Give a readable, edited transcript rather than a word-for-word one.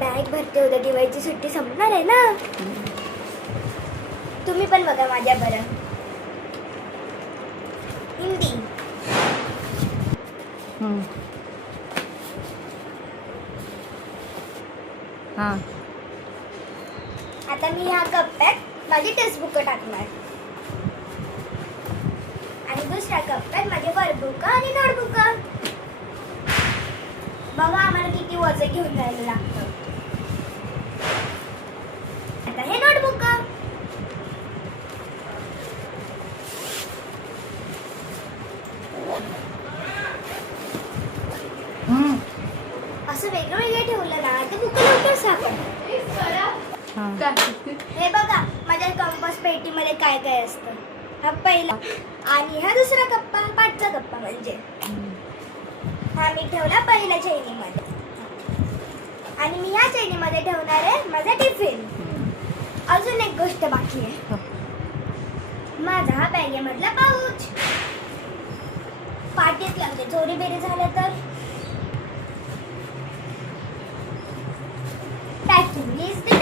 Bag भरते, उद्या दिवाळीची सुट्टी संपणार आहे ना. तुम्ही पण बघा माझ्या बरं. हिंदी. हां. आता मी ह्या कप्प्यात माझी टेक्स्टबुक टाकणार आणि दुसऱ्या कप्प्यात माझे वर्कबुक आणि नोटबुक. बघा आम्हाला किती वजन घेऊन जायला लागतं. आता हे नोटबुक. असं वेगळं वेगळं ठेवलं ना ते बुक लवकर सापडतं. हे बघा माझ्या कंपास पेटीमध्ये काय काय असतं. हा पहिला आणि हा दुसरा कप्पा, पाठचा कप्पा म्हणजे हा मी ठेवला पहिल्या चैनीमध्ये आणि मी ह्या चैनीमध्ये ठेवणार आहे माझा टिफिन. अजून एक गोष्ट बाकी आहे. माझा हा बॅगेमधला पाऊच. पाठीत लागते, चोरी बेरी झालं तर. Packing is the